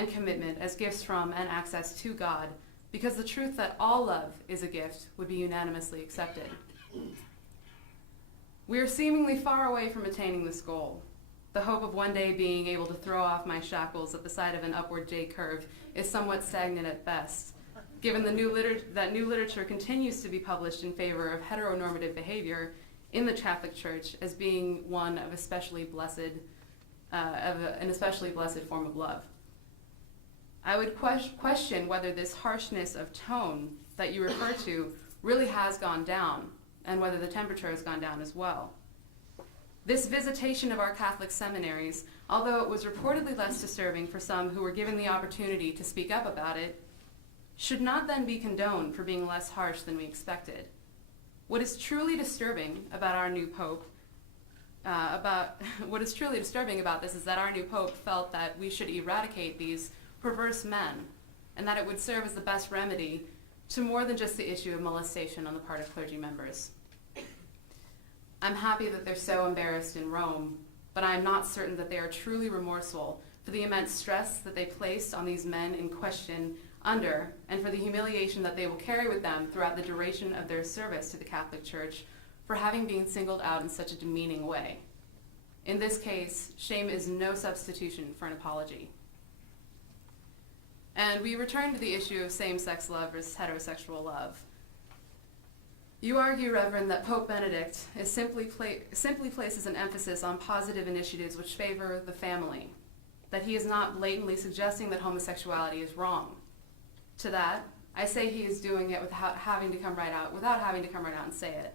and commitment as gifts from and access to God, because the truth that all love is a gift would be unanimously accepted. We are seemingly far away from attaining this goal. The hope of one day being able to throw off my shackles at the side of an upward J curve is somewhat stagnant at best, given that new literature continues to be published in favor of heteronormative behavior in the Catholic Church as being one of an especially blessed form of love. I would question whether this harshness of tone that you refer to really has gone down, and whether the temperature has gone down as well. This visitation of our Catholic seminaries, although it was reportedly less disturbing for some who were given the opportunity to speak up about it, should not then be condoned for being less harsh than we expected. What is truly disturbing about our new Pope, what is truly disturbing about this is that our new Pope felt that we should eradicate these perverse men, and that it would serve as the best remedy to more than just the issue of molestation on the part of clergy members. I'm happy that they're so embarrassed in Rome, but I am not certain that they are truly remorseful for the immense stress that they placed on these men in question under, and for the humiliation that they will carry with them throughout the duration of their service to the Catholic Church for having been singled out in such a demeaning way. In this case, shame is no substitution for an apology. And we return to the issue of same-sex love versus heterosexual love. You argue, Reverend, that Pope Benedict is simply places an emphasis on positive initiatives which favor the family, that he is not blatantly suggesting that homosexuality is wrong. To that, I say he is doing it without having to come right out and say it.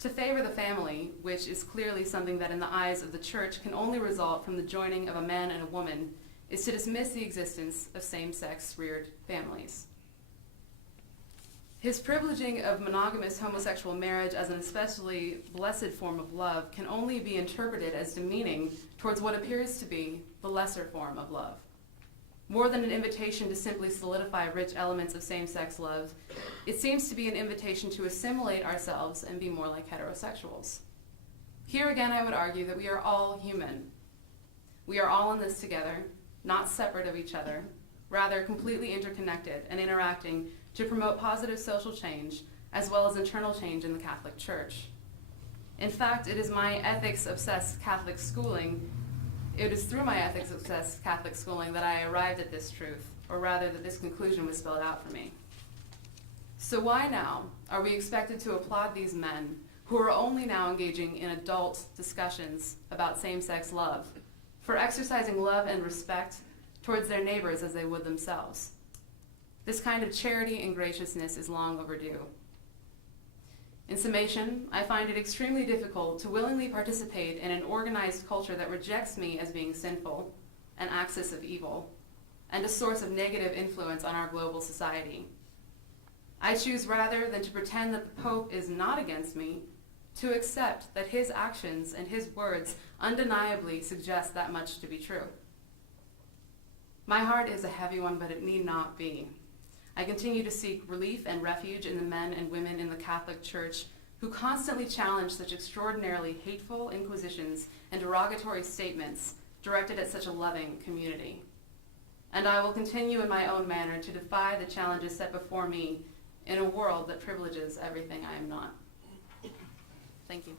To favor the family, which is clearly something that in the eyes of the Church can only result from the joining of a man and a woman, is to dismiss the existence of same-sex reared families. His privileging of monogamous homosexual marriage as an especially blessed form of love can only be interpreted as demeaning towards what appears to be the lesser form of love. More than an invitation to simply solidify rich elements of same-sex love, it seems to be an invitation to assimilate ourselves and be more like heterosexuals. Here again, I would argue that we are all human. We are all in this together, not separate of each other, rather completely interconnected and interacting to promote positive social change as well as internal change in the Catholic Church. In fact, it is through my ethics-obsessed Catholic schooling that I arrived at this truth, or rather that this conclusion was spelled out for me. So why now are we expected to applaud these men who are only now engaging in adult discussions about same-sex love for exercising love and respect towards their neighbors as they would themselves? This kind of charity and graciousness is long overdue. In summation, I find it extremely difficult to willingly participate in an organized culture that rejects me as being sinful, an axis of evil, and a source of negative influence on our global society. I choose, rather than to pretend that the Pope is not against me, to accept that his actions and his words undeniably suggest that much to be true. My heart is a heavy one, but it need not be. I continue to seek relief and refuge in the men and women in the Catholic Church who constantly challenge such extraordinarily hateful inquisitions and derogatory statements directed at such a loving community. And I will continue in my own manner to defy the challenges set before me in a world that privileges everything I am not. Thank you.